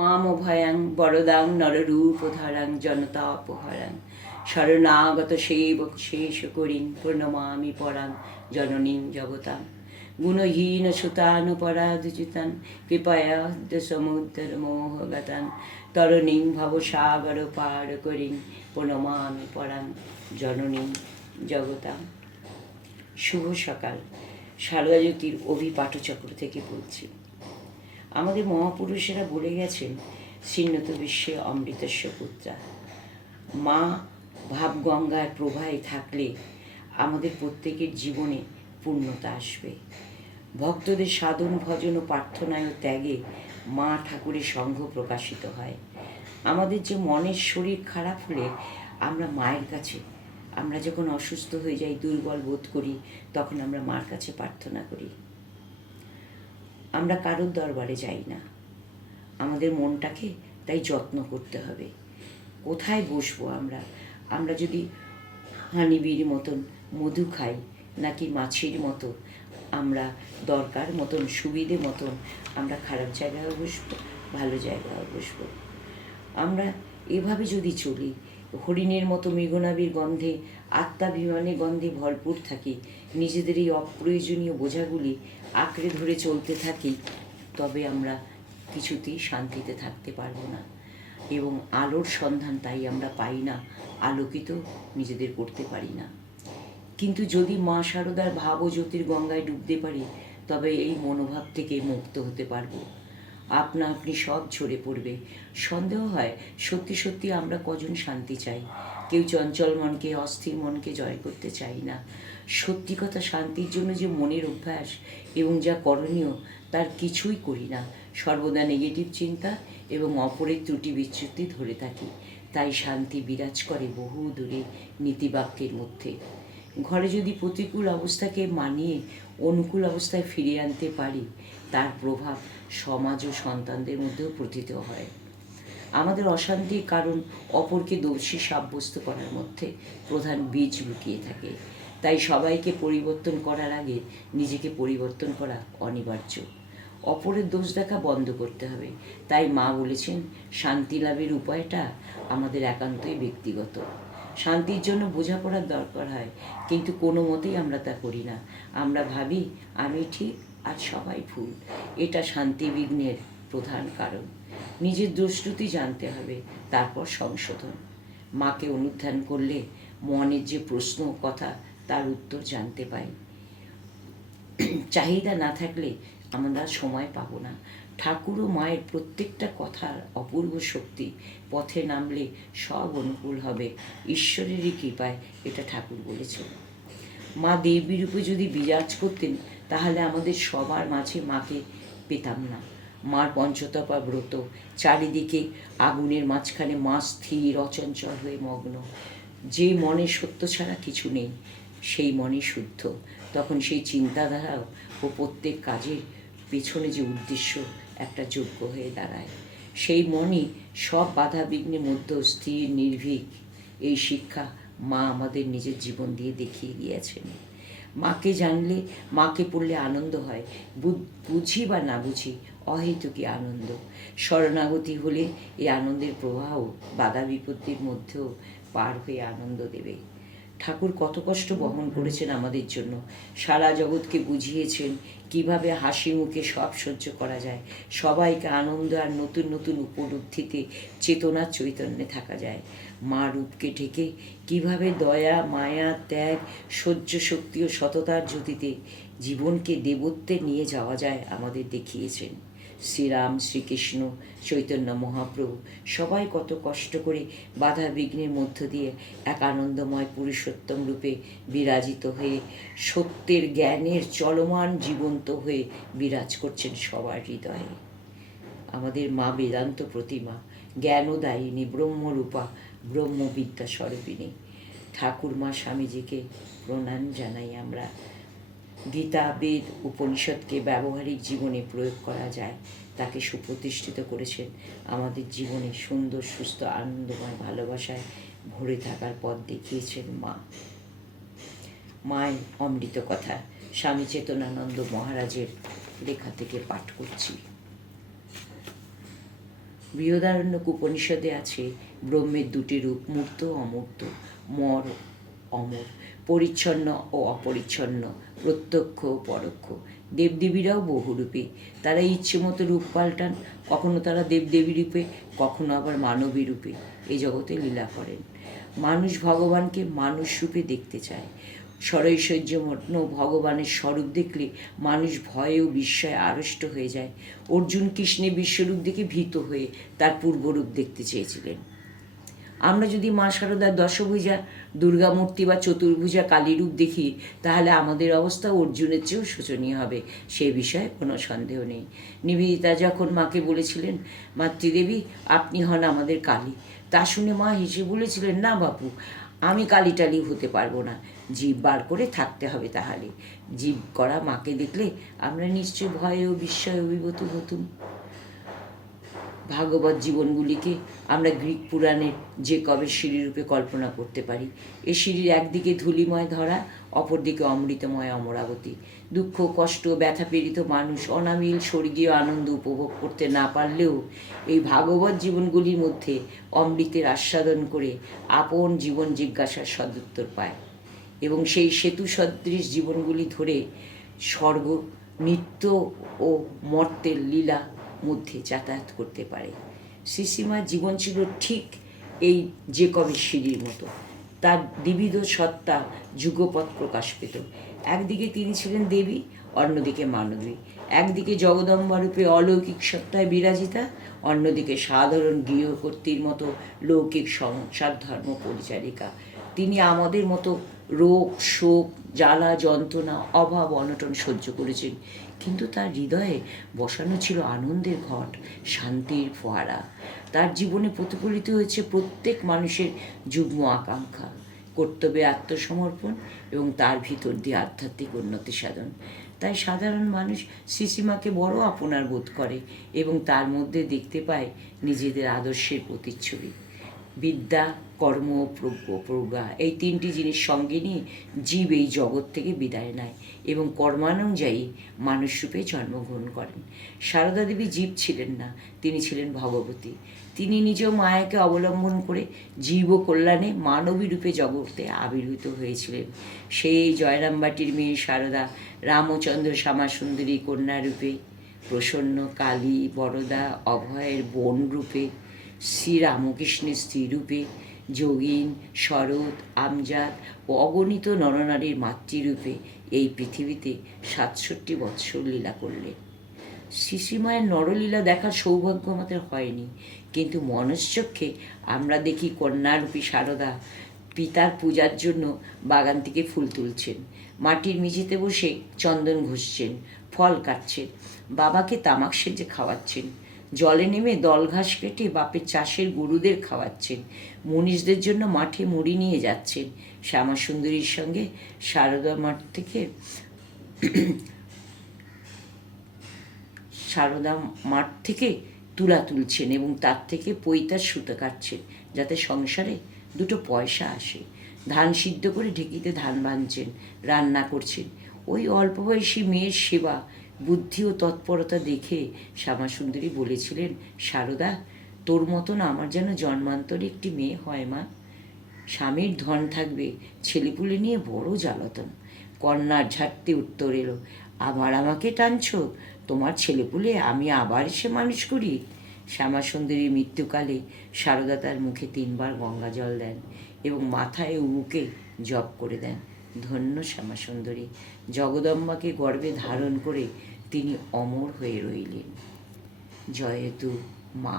মামভয়াং বরদাং নররূপধরাং জনতাপহরাং শরণাগত সেবক শেষ করিং প্রণমামি পরাং জননীং জগতাং গুণহীন সুতানুপরাধুচিতাং কৃপয়াদ্য সমুদ্র মোহগতাং তরণীং ভবসাগর পার করিং প্রণমামি পরাং জননীং জগতাং। শুভ সকাল। সারদাজ্যোতির অভিপাঠচক্র থেকে বলছি। আমাদের মহাপুরুষেরা বলে গেছেন, ছিন্নত বিশ্বে অমৃতস্য পুত্রা। মা ভাবগঙ্গার প্রবাহে থাকলে আমাদের প্রত্যেকের জীবনে পূর্ণতা আসবে। ভক্তদের সাধন ভজন ও প্রার্থনায় ও ত্যাগে মা ঠাকুরের সঙ্গ প্রকাশিত হয়। আমাদের যে মনের শরীর খারাপ হলে আমরা মায়ের কাছে, আমরা যখন অসুস্থ হয়ে যাই, দুর্বল বোধ করি, তখন আমরা মার কাছে প্রার্থনা করি। আমরা কারোর দরবারে যাই না। আমাদের মনটাকে তাই যত্ন করতে হবে। কোথায় বসবো আমরা? আমরা যদি হানিবির মতন মধু খাই, নাকি মাছির মতো আমরা দরকার মতন, সুবিধে মতন আমরা খারাপ জায়গায় বসবো, ভালো জায়গায় বসবো? আমরা এভাবে যদি চলি, হরিণের মতো মৃগনাভির গন্ধে, আত্মাভিমানের গন্ধে ভরপুর থাকি, নিজেদের এই অপ্রয়োজনীয় বোঝাগুলি আঁকড়ে ধরে চলতে থাকি, তবে আমরা কিছুতেই শান্তিতে থাকতে পারবো না এবং আলোর সন্ধান তাই আমরা পাই না, আলোকিত নিজেদের করতে পারি না। কিন্তু যদি মা শারদার ভাব ও জ্যোতির গঙ্গায় ডুবতে পারি, তবে এই মনোভাব থেকে মুক্ত হতে পারবো। আপনা আপনি সব ঝরে পড়বে। সন্দেহ হয়, সত্যি সত্যি আমরা কজন শান্তি চাই? কেউ চঞ্চল মনকে, অস্থির মনকে জয় করতে চাই না। সত্যি কথা, শান্তির জন্য যে মনের অভ্যাস এবং যা করণীয় তার কিছুই করি না। সর্বদা নেগেটিভ চিন্তা এবং অপরের ত্রুটি বিচ্যুতি ধরে থাকি। তাই শান্তি বিরাজ করে বহু দূরে নীতিবাক্যের মধ্যে। ঘরে যদি প্রতিকূল অবস্থাকে মানিয়ে অনুকূল অবস্থায় ফিরিয়ে আনতে পারি, তার প্রভাব সমাজ ও সন্তানদের মধ্যেও প্রতীত হয়। আমাদের অশান্তির কারণ অপরকে দোষী সাব্যস্ত করার মধ্যে প্রধান বীজ লুকিয়ে থাকে। তাই সবাইকে পরিবর্তন করার আগে নিজেকে পরিবর্তন করা অনিবার্য। অপরের দোষ দেখা বন্ধ করতে হবে। তাই মা বলেছেন, শান্তি লাভের উপায়টা আমাদের একান্তই ব্যক্তিগত। শান্তির জন্য বোঝাপড়ার দরকার হয়, কিন্তু কোনো মতেই আমরা তা করি না। আমরা ভাবি আমি ঠিক আর সবাই ভুল। এটা শান্তি বিঘ্নের প্রধান কারণ। নিজের দোষত্রুটি জানতে হবে, তারপর সংশোধন। মাকে অনুধ্যান করলে মনের যে প্রশ্ন কথা, তার উত্তর জানতে পাই। চাহিদা না থাকলে আমরা সময় পাবো না। ঠাকুর ও মায়ের প্রত্যেকটা কথার অপূর্ব শক্তি। পথে নামলে সব অনুকূল হবে ঈশ্বরেরই কৃপায়, এটা ঠাকুর বলেছেন। মা দেবী রূপে যদি বিরাজ করতেন, তাহলে আমাদের সবার মাঝে মাকে পেতাম না। মার পঞ্চতপা ব্রত, চারিদিকে আগুনের মাঝখানে মা স্থির অচঞ্চল হয়ে মগ্ন। যে মনে সত্য ছাড়া কিছু নেই, সেই মনই শুদ্ধ। তখন সেই চিন্তাধারাও ও প্রত্যেক কাজের পেছনে যে উদ্দেশ্য, একটা যোগ্য হয়ে দাঁড়ায়। সেই মনই সব বাধা বিঘ্নের মধ্যেও স্থির নির্ভীক। এই শিক্ষা মা আমাদের নিজের জীবন দিয়ে দেখিয়ে দিয়েছেন। মাকে জানলে, মাকে পড়লে আনন্দ হয়। বুঝি বা না বুঝি, অহেতুকী আনন্দ। শরণাগতি হলে এই আনন্দের প্রবাহ বাধা বিপত্তির মধ্যেও পার হয়ে আনন্দ দেবে। ঠাকুর কত কষ্ট বহন করেছেন আমাদের জন্য। সারা জগৎকে বুঝিয়েছেন কিভাবে হাসি মুখে সব সহ্য করা যায়, সবাইকে আনন্দ আর নতুন নতুন উপলব্ধিতে চেতনার চৈতন্যে থাকা যায়। মা রূপকে ঢেকে কিভাবে দয়া, মায়া, ত্যাগ, সহ্য শক্তি ও সততার জ্যোতিতে জীবনকে দেবত্বে নিয়ে যাওয়া যায় আমাদের দেখিয়েছেন। শ্রীরাম, শ্রীকৃষ্ণ, চৈতন্য মহাপ্রভু সবাই কত কষ্ট করে বাধা বিঘ্নের মধ্য দিয়ে এক আনন্দময় পুরুষোত্তম রূপে বিরাজিত হয়ে সত্যের জ্ঞানের চলমান জীবন্ত হয়ে বিরাজ করছেন সবার হৃদয়ে। আমাদের মা বেদান্ত প্রতিমা, জ্ঞানদায়িনী, ব্রহ্মরূপা, ব্রহ্মবিদ্যা স্বরূপিণী। ঠাকুর মা স্বামীজিকে প্রণাম জানাই আমরা। গীতা, বেদ, উপনিষদকে ব্যবহারিক জীবনে প্রয়োগ করা যায়, তাকে সুপ্রতিষ্ঠিত করেছেন। আমাদের জীবনে সুন্দর, সুস্থ, আনন্দময়, ভালোবাসায় ভরে থাকার পথ দেখিয়েছেন মা। মায়ের অমৃত কথা স্বামী চেতনানন্দ মহারাজের লেখা থেকে পাঠ করছি। বৃহদারণ্যক উপনিষদে আছে ব্রহ্মের দুটি রূপ, মূর্ত ও অমূর্ত, মর অমর, পরিচ্ছন্ন ও অপরিচ্ছন্ন, প্রত্যক্ষ ও পরোক্ষ। দেবদেবীরাও বহুরূপী, তারা ইচ্ছে মতো রূপ পাল্টান, কখনো তারা দেবদেবী রূপে, কখনো আবার মানবী রূপে এই জগতে লীলা করেন। মানুষ ভগবানকে মানুষ রূপে দেখতে চায়। ষড়ৈশ্বর্যমগ্ন ভগবানের স্বরূপ দেখলে মানুষ ভয়ে ও বিস্ময়ে আড়ষ্ট হয়ে যায়। অর্জুন কৃষ্ণের বিশ্বরূপ দেখে ভীত হয়ে তার পূর্বরূপ দেখতে চেয়েছিলেন। আমরা যদি মা শারদার দশভুজা দুর্গামূর্তি বা চতুর্ভুজা কালীরূপ দেখি, তাহলে আমাদের অবস্থা অর্জুনের চেয়েও শোচনীয় হবে, সে বিষয়ে কোনো সন্দেহ নেই। নিবেদিতা যখন মাকে বলেছিলেন, মাতৃদেবী আপনি হন আমাদের কালী, তা শুনে মা হেসে বলেছিলেন, না বাপু, আমি কালী টালি হতে পারবো না, জীব বার করে থাকতে হবে। তাহলে জীব করা মাকে দেখলে আমরা নিশ্চয় ভয়ে ও বিস্ময়ে অভিভূত হতুম। ভাগবত জীবনগুলিকে আমরা গ্রিক পুরাণের যে কবে সিঁড়িরূপে কল্পনা করতে পারি। এ সিঁড়ির একদিকে ধূলিময় ধরা, অপরদিকে অমৃতময় অমরাবতী। দুঃখ, কষ্ট, ব্যথা পীড়িত মানুষ অনাবিল স্বর্গীয় আনন্দ উপভোগ করতে না পারলেও এই ভাগবত জীবনগুলির মধ্যে অমৃতের আস্বাদন করে আপন জীবন জিজ্ঞাসার সদুত্তর পায় এবং সেই সেতু সদৃশ জীবনগুলি ধরে স্বর্গ, নিত্য ও মর্তের লীলা মধ্যে যাতায়াত করতে পারে। শ্রীশ্রীমার জীবন ছিল ঠিক এই যে কবে সিঁড়ির মতো। তার দ্বিবিধ সত্তা যুগপৎ প্রকাশ পেত। একদিকে তিনি ছিলেন দেবী, অন্যদিকে মানবী। একদিকে জগদম্বারূপে অলৌকিক সত্তায় বিরাজিতা, অন্যদিকে সাধারণ গৃহকর্ত্রীর মতো লৌকিক সংসার ধর্ম পরিচারিকা। তিনি আমাদের মতো রোগ, শোক, জ্বালা, যন্ত্রণা, অভাব, অনটন সহ্য করেছেন, কিন্তু তার হৃদয়ে বসানো ছিল আনন্দের ঘট, শান্তির ফোয়ারা। তার জীবনে প্রতিফলিত হয়েছে প্রত্যেক মানুষের যুগ্ম আকাঙ্ক্ষা, কর্তব্যে আত্মসমর্পণ এবং তার ভিতর দিয়ে আধ্যাত্মিক উন্নতি সাধন। তাই সাধারণ মানুষ শ্রীশ্রীমাকে বড় আপনার বোধ করে এবং তার মধ্যে দেখতে পায় নিজেদের আদর্শের প্রতিচ্ছবি। বিদ্যা, কর্ম, প্রজ্ঞা এই তিনটি জিনিস সঙ্গে নিয়ে জীব এই জগৎ থেকে বিদায় নেয় এবং কর্মানুযায়ী মানুষরূপে জন্মগ্রহণ করেন। সারদা দেবী জীব ছিলেন না, তিনি ছিলেন ভগবতী। তিনি নিজেও মায়াকে অবলম্বন করে জীব ও কল্যাণে মানবী রূপে জগতে আবির্ভূত হয়েছিলেন। সেই জয়রামবাটির মেয়ে সারদা রামচন্দ্র শ্যামাসুন্দরী কন্যা রূপে, প্রসন্ন কালী, বরদা, অভয়ের বোন রূপে, শ্রীরামকৃষ্ণের স্ত্রীরূপে, যোগিন, শরৎ, আমজাদ ও অগণিত নরনারীর মাতৃরূপে এই পৃথিবীতে ৬৭ বৎসর লীলা করলেন। শ্রীশ্রীমায়ের নরলীলা দেখার সৌভাগ্য আমাদের হয়নি, কিন্তু মনশ্চক্ষে আমরা দেখি কন্যারূপী সারদা পিতার পূজার জন্য বাগান থেকে ফুল তুলছেন, মাটির মেঝেতে বসে চন্দন ঘষছেন, ফল কাটছেন, বাবাকে তামাক সেজে খাওয়াচ্ছেন, জলে নেমে দল ঘাস কেটে বাপের চাষের গরুদের খাওয়াচ্ছেন, মনীষদের জন্য মাঠে মুড়ি নিয়ে যাচ্ছেন, শ্যামাসুন্দরীর সঙ্গে সারদা মাঠ থেকে তুলা তুলছেন এবং তার থেকে পৈতার সুতো কাটছেন, যাতে সংসারে দুটো পয়সা আসে। ধান সিদ্ধ করে ঢেঁকিতে ধান বাঁধছেন, রান্না করছেন। ওই অল্প বয়সী মেয়ের সেবা, বুদ্ধি ও তৎপরতা দেখে শ্যামাসুন্দরী বলেছিলেন, সারদা, তোর মতন আমার যেন জন্মান্তরে একটি মেয়ে হয় মা। স্বামীর ধন থাকবে, ছেলেপুলে নিয়ে বড় জ্বালাতন। কন্যার ঝাড়তে উত্তর এলো, আবার আমাকে টানছ? তোমার ছেলেপুলে আমি আবার এসে মানুষ করি? শ্যামাসুন্দরীর মৃত্যুকালে সারদা তার মুখে 3 বার গঙ্গা জল দেন এবং মাথায় ও বুকে জপ করে দেন। ধন্য শ্যামাসুন্দরী, জগদম্বাকে গর্ভে ধারণ করে তিনি অমর হয়ে রইলেন। জয়তু মা।